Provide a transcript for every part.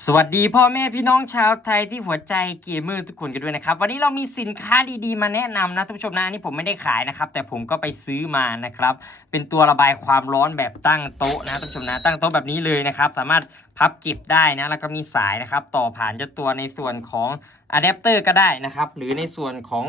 สวัสดีพ่อแม่พี่น้องชาวไทยที่หัวใจเกมเมอร์ทุกคนกันด้วยนะครับ วันนี้เรามีสินค้าดีๆ มาแนะนำนะท่านผู้ชมนะอันนี่ผมไม่ได้ขายนะครับ แต่ผมก็ไปซื้อมานะครับ เป็นตัวระบายความร้อนแบบตั้งโต๊ะนะท่านผู้ชมนะตั้งโต๊ะแบบนี้เลยนะครับ สามารถพับเก็บได้นะแล้วก็มีสายนะครับ ต่อผ่านเจ้าตัวในส่วนของอะแดปเตอร์ก็ได้นะครับ หรือในส่วนของ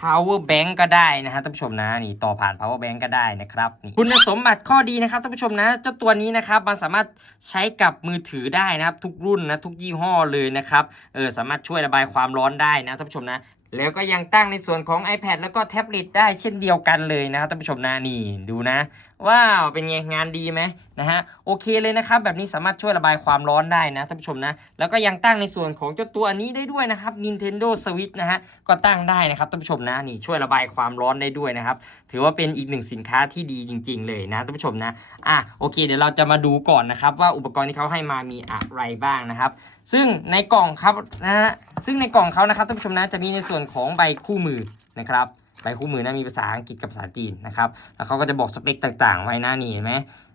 power bank ก็ได้นะฮะท่านผู้ชมนะนี่ต่อผ่าน power bank ก็ได้นะครับนี่คุณสมบัติข้อดีนะครับท่านผู้ชมนะเจ้าตัวนี้นะครับมันสามารถใช้กับมือถือได้นะครับ ทุกรุ่นนะทุกยี่ห้อเลยนะครับเออสามารถช่วยระบายความร้อนได้นะท่านผู้ชมนะ แล้วก็ยังตั้งในส่วนของ iPad แล้วก็แท็บเล็ตได้เช่นเดียวกันเลยนะครับท่านผู้ชมนะนี่ดูนะว้าวเป็นไงงานดีไหมนะฮะโอเคเลยนะครับแบบนี้สามารถช่วยระบายความร้อนได้นะท่านผู้ชมนะแล้วก็ยังตั้งในส่วนของเจ้าตัวอันนี้ได้ด้วยนะครับ Nintendo Switch นะฮะก็ตั้งได้นะครับท่านผู้ชมนะนี่ช่วยระบายความร้อนได้ด้วยนะครับถือว่าเป็นอีกหนึ่งสินค้าที่ดีจริง ๆ เลยนะท่านผู้ชมนะอะโอเค เดี๋ยวเราจะมาดูก่อนนะครับว่าอุปกรณ์ที่เขาให้มามีอะไรบ้างนะครับ ซึ่งในกล่องครับนะฮะซึ่งในกล่องเขานะครับท่านผู้ชมนะจะมีในส่วนของใบคู่มือนะครับใบคู่มือนะมีภาษาอังกฤษกับภาษาจีนนะครับแล้วเขาก็จะบอกสเปคต่างๆ ไว้นะนี่เห็นไหม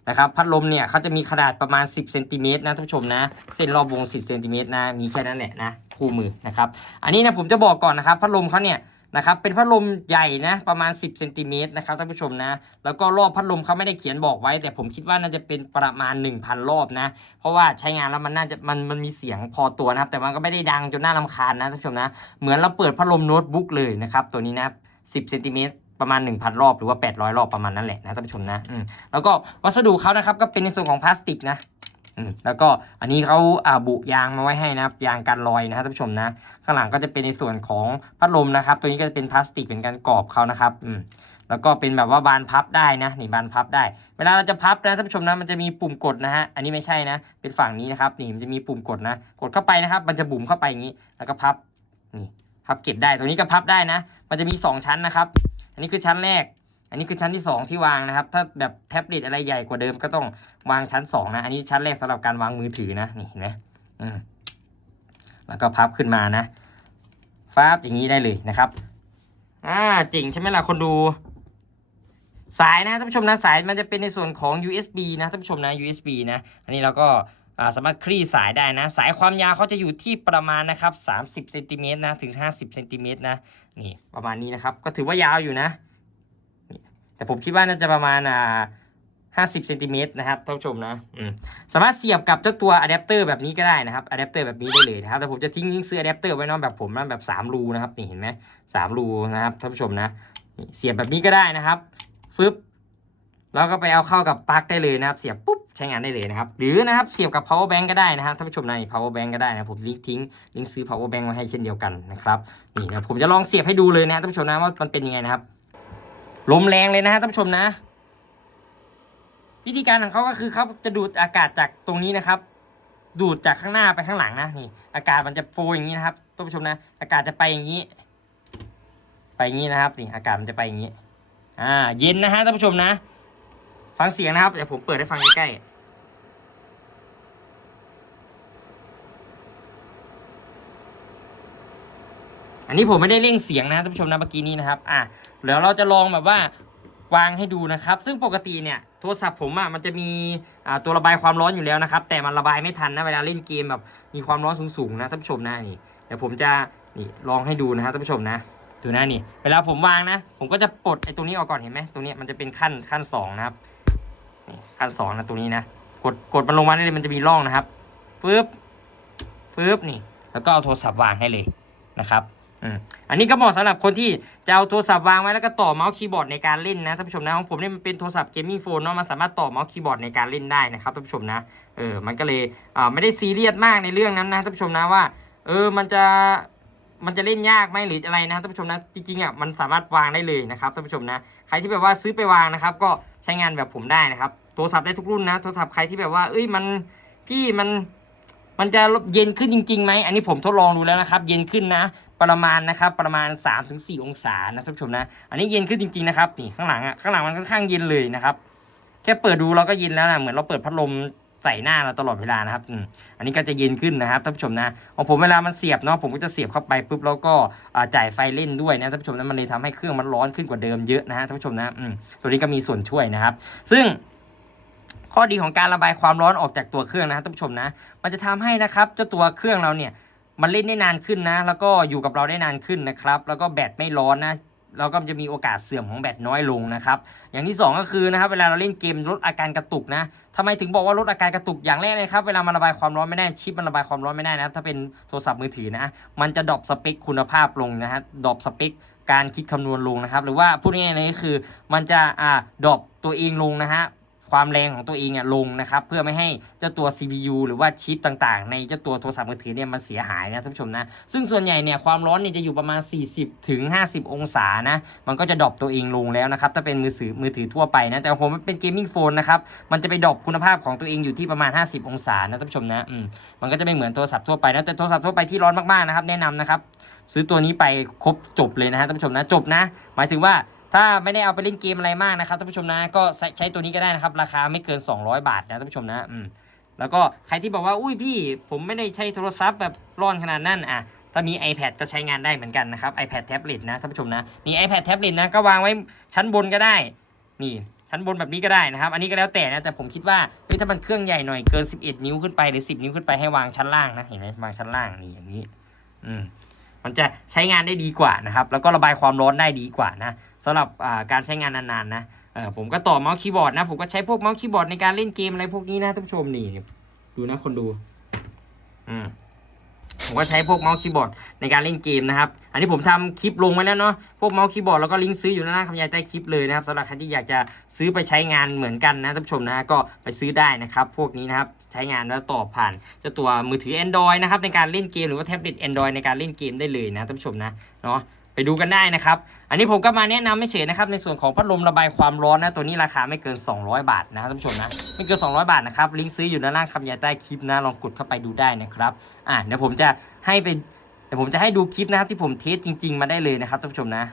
นะครับพัดลมเนี่ยเขาจะมีขนาดประมาณ 10เซนติเมตรนะท่านผู้ชมนะ เส้นรอบวง 10เซนติเมตรนะมีแค่นั้นแหละนะคู่มือนะครับอันนี้นะผมจะบอกก่อนนะครับพัดลมเขาเนี่ย นะครับเป็นพัดลมใหญ่นะประมาณ 10เซนติเมตรนะครับท่านผู้ชมนะ แล้วก็รอบพัดลมเขาไม่ได้เขียนบอกไว้ แต่ผมคิดว่าน่าจะเป็นประมาณ 1,000 รอบนะ เพราะว่าใช้งานแล้วมันน่าจะมันมันมีเสียงพอตัวนะครับ แต่มันก็ไม่ได้ดังจนน่ารำคาญนะท่านผู้ชมนะ เหมือนเราเปิดพัดลมโน้ตบุ๊กเลยนะครับตัวนี้นะ10เซนติเมตรประมาณ 1,000 รอบหรือว่า 800 รอบประมาณนั้นแหละนะท่านผู้ชมนะมแล้วก็วัสดุเขานะครับก็เป็นในส่วนของพลาสติกนะ แล้วก็อันนี้เขาอาบุยางมาไว้ให้นะครับยางกันรอยนะครับท่านผู้ชมนะ ข้างหลังก็จะเป็นในส่วนของพัดลมนะครับ ตัวนี้ก็จะเป็นพลาสติกเป็นการกรอบเขานะครับอืมแล้วก็เป็นแบบว่าบานพับได้นะนี่บานพับได้ เวลาเราจะพับนะท่านผู้ชมนะมันจะมีปุ่มกดนะฮะอันนี้ไม่ใช่นะ เป็นฝั่งนี้นะครับนี่มันจะมีปุ่มกดนะ กดเข้าไปนะครับ มันจะบุ๋มเข้าไปอย่างนี้ แล้วก็พับนี่พับเก็บได้ตัวนี้ก็พับได้นะ มันจะมี 2 ชั้นนะครับ อันนี้คือชั้นแรก อันนี้คือชั้นที่ 2 ที่วางนะครับ ถ้าแบบแท็บเล็ตอะไรใหญ่กว่าเดิมก็ต้องวางชั้น 2 นะ อันนี้ชั้นแรกสำหรับการวางมือถือนะ นี่เห็นไหมอืมแล้วก็พับขึ้นมานะฟาบอย่างนี้ได้เลยนะครับ อ่าจริงใช่ไหมล่ะคนดู สายนะท่านผู้ชมนะสายมันจะเป็นในส่วนของ USB นะท่านผู้ชมนะ USB นะ อันนี้เราก็สามารถคลี่สายได้นะ สายความยาวเขาจะอยู่ที่ประมาณนะครับ30เซนติเมตรนะถึง 50เซนติเมตรนะนี่ประมาณนี้นะครับ ก็ถือว่ายาวอยู่นะ แต่ผมคิดว่าน่าจะประมาณอ่า50เซนติเมตรนะครับท่านผู้ชมนะมสามารถเสียบกับเจ้าตัวอะแดปเตอร์แบบนี้ก็ได้นะครับอะแดปเตอร์แบบนี้ได้เลยนะครับแต่ผมจะทิ้งลิงซื้ออะแดปเตอร์ไว้เนอะแบบผมนะแบบ3รูนะครับนี่เห็นไหมสามรูนะครับท่านผู้ชมนะเสียบแบบนี้ก็ได้นะครับฟึบแล้วก็ไปเอาเข้ากับปลั๊กได้เลยนะครับ เสียบปุ๊บใช้งานได้เลยนะครับ หรือนะครับเสียบกับ power bank ก็ได้นะครับท่านผู้ชมนะนี่ power bank ก็ได้นะผมลิงก์ทิ้งลิงก์ซื้อ power bank มาให้เช่นเดียวกันนะครับนี่นะผมจะลองเสียบให้ดูเลยนะท่านผู้ชมนะว่ามันเป็นยังไงนะครับ ลมแรงเลยนะฮะท่านผู้ชมนะ วิธีการของเขาก็คือเขาจะดูดอากาศจากตรงนี้นะครับ ดูดจากข้างหน้าไปข้างหลังนะนี่ อากาศมันจะโฟอย่างนี้นะครับท่านผู้ชมนะ อากาศจะไปอย่างนี้ ไปอย่างนี้นะครับนี่อากาศมันจะไปอย่างนี้ อ่า เย็นนะฮะท่านผู้ชมนะ ฟังเสียงนะครับเดี๋ยวผมเปิดให้ฟังใกล้ๆ อันนี้ผมไม่ได้เร่งเสียงนะท่านผู้ชมนะเมื่อกี้นี้นะครับอะเดี๋ยวเราจะลองแบบว่าวางให้ดูนะครับ ซึ่งปกติเนี่ยโทรศัพท์ผมอะมันจะมีอ่าตัวระบายความร้อนอยู่แล้วนะครับ แต่มันระบายไม่ทันนะเวลาเล่นเกมแบบมีความร้อนสูงๆนะท่านผู้ชมนะนี่เดี๋ยวผมจะนี่ลองให้ดูนะครับท่านผู้ชมนะดูนะนี่ เวลาผมวางนะ ผมก็จะปลดไอ้ตรงนี้ออกก่อนเห็นไหมตรงนี้มันจะเป็นขั้นขั้นสองนะครับนี่ขั้นสองนะตรงนี้นะกดกดมันลงมาได้เลยมันจะมีร่องนะครับฟึบฟึบนี่ แล้วก็เอาโทรศัพท์วางให้เลยนะครับ อันนี้ก็เหมาะสำหรับคนที่จะเอาโทรศัพท์วางไว้แล้วก็ต่อเมาส์คีย์บอร์ดในการเล่นนะท่านผู้ชมนะของผมเนี่ยมันเป็นโทรศัพท์เกมมิ่งโฟนเนาะมันสามารถต่อเมาส์คีย์บอร์ดในการเล่นได้นะครับท่านผู้ชมนะเออมันก็เลยอ่าไม่ได้ซีเรียสมากในเรื่องนั้นนะท่านผู้ชมนะว่าเออมันจะมันจะเล่นยากไหมหรืออะไรนะท่านผู้ชมนะจริงๆอะมันสามารถวางได้เลยนะครับท่านผู้ชมนะใครที่แบบว่าซื้อไปวางนะครับ ก็ใช้งานแบบผมได้นะครับโทรศัพท์ได้ทุกรุ่นนะโทรศัพท์ใครที่แบบว่าเอ้ยมันพี่มัน มันจะเย็นขึ้นจริงๆไหมอันนี้ผมทดลองดูแล้วนะครับ เย็นขึ้นนะ ประมาณนะครับ ประมาณ 3-4 องศานะท่านผู้ชมนะ อันนี้เย็นขึ้นจริงๆนะครับนี่ข้างหลังอะข้างหลังมันค่อนข้างเย็นเลยนะครับ แค่เปิดดูเราก็เย็นแล้วนะเหมือนเราเปิดพัดลมใส่หน้าเราตลอดเวลานะครับ อันนี้ก็จะเย็นขึ้นนะครับท่านผู้ชมนะ ของผมเวลามันเสียบเนาะผมก็จะเสียบเข้าไปปุ๊บแล้วก็จ่ายไฟเล่นด้วยนะท่านผู้ชมนะมันเลยทำให้เครื่องมันร้อนขึ้นกว่าเดิมเยอะนะฮะท่านผู้ชมนะอืมตัวนี้ก็มีส่วนช่วยนะครับ ซึ่ง ข้อดีของการระบายความร้อนออกจากตัวเครื่องนะท่านผู้ชมนะ มันจะทำให้นะครับเจ้าตัวเครื่องเราเนี่ยมันเล่นได้นานขึ้นนะ แล้วก็อยู่กับเราได้นานขึ้นนะครับ แล้วก็แบตไม่ร้อนนะเราก็จะมีโอกาสเสื่อมของแบตน้อยลงนะครับ อย่างที่สองก็คือนะครับเวลาเราเล่นเกมลดอาการกระตุกนะทำไมถึงบอกว่าลดอาการกระตุกอย่างแรกเลยครับเวลามันระบายความร้อนไม่ได้ชิปมันระบายความร้อนไม่ได้นะถ้าเป็นโทรศัพท์มือถือนะมันจะดรอปสเปคคุณภาพลงนะฮะดรอปสเปคการคิดคำนวณลงนะครับหรือว่าพูดง่ายๆเลยก็คือ มันจะอ่าดรอปตัวเองลงนะฮะ ความแรงของตัวเองอะลงนะครับ เพื่อไม่ให้เจ้าตัว CPU หรือว่าชิปต่างๆ ในเจ้าตัวโทรศัพท์มือถือเนี่ยมันเสียหายนะท่านผู้ชมนะ ซึ่งส่วนใหญ่เนี่ยความร้อนเนี่ยจะอยู่ประมาณ 40ถึง50 องศานะ มันก็จะดรอปตัวเองลงแล้วนะครับ ถ้าเป็นมือถือมือถือทั่วไปนะ แต่ผมมันเป็นเกมมิ่งโฟนนะครับ มันจะไปดรอปคุณภาพของตัวเองอยู่ที่ประมาณ 50 องศานะท่านผู้ชมนะ อืม มันก็จะไม่เหมือนโทรศัพท์ทั่วไปนะ แต่โทรศัพท์ทั่วไปที่ร้อนมากๆนะครับ แนะนำนะครับ ซื้อตัวนี้ไปครบจบเลยนะฮะท่านผู้ชมนะ จบนะ หมายถึงว่า ถ้าไม่ได้เอาไปเล่นเกมอะไรมากนะครับท่านผู้ชมนะก็ใช้ตัวนี้ก็ได้นะครับ ราคาไม่เกิน 200 บาทนะท่านผู้ชมนะอืมแล้วก็ใครที่บอกว่าอุ้ยพี่ ผมไม่ได้ใช้โทรศัพท์แบบร้อนขนาดนั้นอะถ้ามี iPad ก็ใช้งานได้เหมือนกันนะครับ iPad tablet นะท่านผู้ชมนะนี่ iPad tablet นะก็วางไว้ชั้นบนก็ได้นี่ชั้นบนแบบนี้ก็ได้นะครับ อันนี้ก็แล้วแต่นะ แต่ผมคิดว่าเฮ้ยถ้ามันเครื่องใหญ่หน่อยเกิน 11 นิ้วขึ้นไปหรือ 10 นิ้วขึ้นไปให้วางชั้นล่างนะ เห็นไหมวางชั้นล่างนี่อย่างนี้ อืม มันจะใช้งานได้ดีกว่านะครับ แล้วก็ระบายความร้อนได้ดีกว่านะสำหรับการใช้งานนานๆนะผมก็ต่อเมาส์คีย์บอร์ดนะ ผมก็ใช้พวกเมาส์คีย์บอร์ดในการเล่นเกมอะไรพวกนี้นะท่านผู้ชมนี่ดูนะคนดู อืม ผมก็ใช้พวกเมาส์คีย์บอร์ดในการเล่นเกมนะครับ อันนี้ผมทำคลิปลงไว้แล้วเนาะ พวกเมาส์คีย์บอร์ดแล้วก็ลิงก์ซื้ออยู่ด้านล่าคำยายใต้คลิปเลยนะครับสำหรับใครที่อยากจะซื้อไปใช้งานเหมือนกันนะท่านผู้ชมนะก็ไปซื้อได้นะครับ พวกนี้นะครับใช้งานแล้วต่อผ่านเจ้าตัวมือถือ Android นะครับในการเล่นเกมหรือว่าแท็บเล็ต Android ในการเล่นเกมได้เลยนะท่านผู้ชมนะเนาะ ไปดูกันได้นะครับ อันนี้ผมก็มาแนะนำไม่เฉยนะครับ ในส่วนของพัดลมระบายความร้อนนะ ตัวนี้ราคาไม่เกิน 200 บาทนะครับท่านผู้ชมนะ ไม่เกิน 200 บาทนะครับ ลิงก์ซื้ออยู่ด้านล่างคำยายใต้คลิปนะ ลองกดเข้าไปดูได้นะครับ อะเดี๋ยวผมจะให้ไป เดี๋ยวผมจะให้ดูคลิปนะครับที่ผมเทสจริง ๆ มาได้เลยนะครับท่านผู้ชมนะ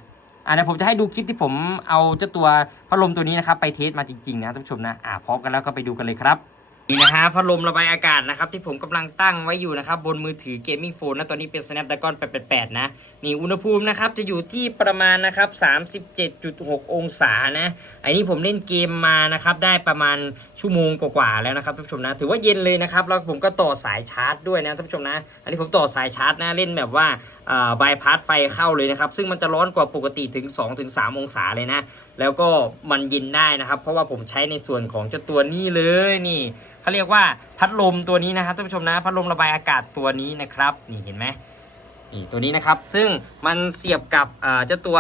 อ่าเดี๋ยวผมจะให้ดูคลิปที่ผมเอาเจ้าตัวพัดลมตัวนี้นะครับไปเทสมาจริงๆนะท่านผู้ชมนะ อ่าพร้อมกันแล้วก็ไปดูกันเลยครับ นี่นะฮะพัดลมระบายอากาศนะครับที่ผมกำลังตั้งไว้อยู่นะครับบนมือถือเกมมิ่งโฟนนะตัวนี้เป็น Snapdragon 888 นะ นี่อุณหภูมินะครับจะอยู่ที่ประมาณนะครับ37.6 องศานะอันนี้ผมเล่นเกมมานะครับได้ประมาณชั่วโมงกว่าๆแล้วนะครับท่านผู้ชมนะถือว่าเย็นเลยนะครับแล้วผมก็ต่อสายชาร์จด้วยนะท่านผู้ชมนะ อันนี้ผมต่อสายชาร์จนะเล่นแบบว่าบายพาสไฟเข้าเลยนะครับซึ่งมันจะร้อนกว่าปกติถึง 2-3 องศาเลยนะแล้วก็มันเย็นได้นะครับ เพราะว่าผมใช้ในส่วนของเจ้าตัวนี้เลยนี่เขาเรียกว่าพัดลมตัวนี้นะครับท่านผู้ชมนะ พัดลมระบายอากาศตัวนี้นะครับนี่เห็นไหมนี่ตัวนี้นะครับ ซึ่งมันเสียบกับเจ้าตัว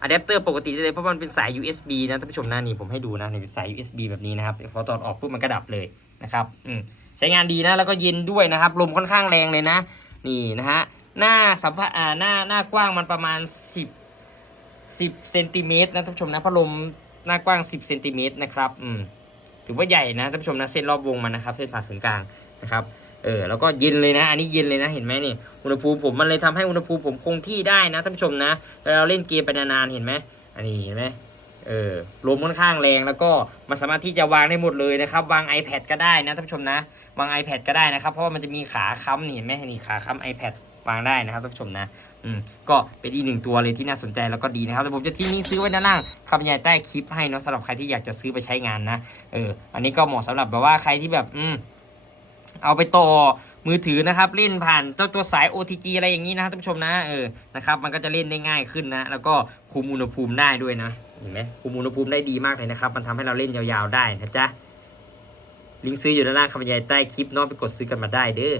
อะแดปเตอร์ปกติได้เลยเพราะมันเป็นสาย USB นะท่านผู้ชมนะนี่ผมให้ดูนะนี่เป็นสาย USB แบบนี้นะครับพอตอนออกปุ๊บมันก็ดับเลยนะครับอืมใช้งานดีนะแล้วก็เย็นด้วยนะครับลมค่อนข้างแรงเลยนะ นี่นะฮะหน้าสัมผัสอ่าหน้าหน้ากว้างมันประมาณ 10 10เซนติเมตรนะท่านผู้ชมนะพัดลมหน้ากว้าง 10เซนติเมตรนะครับอืม ถือว่าใหญ่นะท่านผู้ชมนะเส้นรอบวงมันนะครับ เส้นผ่าศูนย์กลางนะครับเออแล้วก็เย็นเลยนะ อันนี้เย็นเลยนะเห็นไหมนี่อุณหภูมิผมมันเลยทำให้อุณหภูมิผมคงที่ได้นะท่านผู้ชมนะเวลาเราเล่นเกมไปนานๆเห็นไหมอันนี้เห็นไหมเออลมค่อนข้างแรงแล้วก็มันสามารถที่จะวางได้หมดเลยนะครับ วาง iPad ก็ได้นะท่านผู้ชมนะ วาง iPad ก็ได้นะครับ เพราะว่ามันจะมีขาค้ำนี่เห็นไหมนี่ขาค้ำ iPad วางได้นะครับท่านผู้ชมนะ อืมก็เป็นอีกหนึ่งตัวเลยที่น่าสนใจแล้วก็ดีนะครับแต่ผมจะทิ้งนี้ซื้อไว้ด้านล่างคำบรรยายใต้คลิปให้เนาะสำหรับใครที่อยากจะซื้อไปใช้งานนะเอออันนี้ก็เหมาะสำหรับแบบว่าใครที่แบบอืมเอาไปต่อมือถือนะครับเล่นผ่านเจ้าตัวสาย OTG อะไรอย่างนี้นะท่านผู้ชมนะเออนะครับมันก็จะเล่นได้ง่ายขึ้นนะ แล้วก็คุมอุณหภูมิได้ด้วยนะเห็นไหมคุมอุณหภูมิได้ดีมากเลยนะครับ มันทำให้เราเล่นยาวๆได้นะจ๊ะลิงก์ซื้ออยู่ด้านล่างคำบรรยายใต้คลิปเนาะไปกดซื้อกันมาได้เด้อ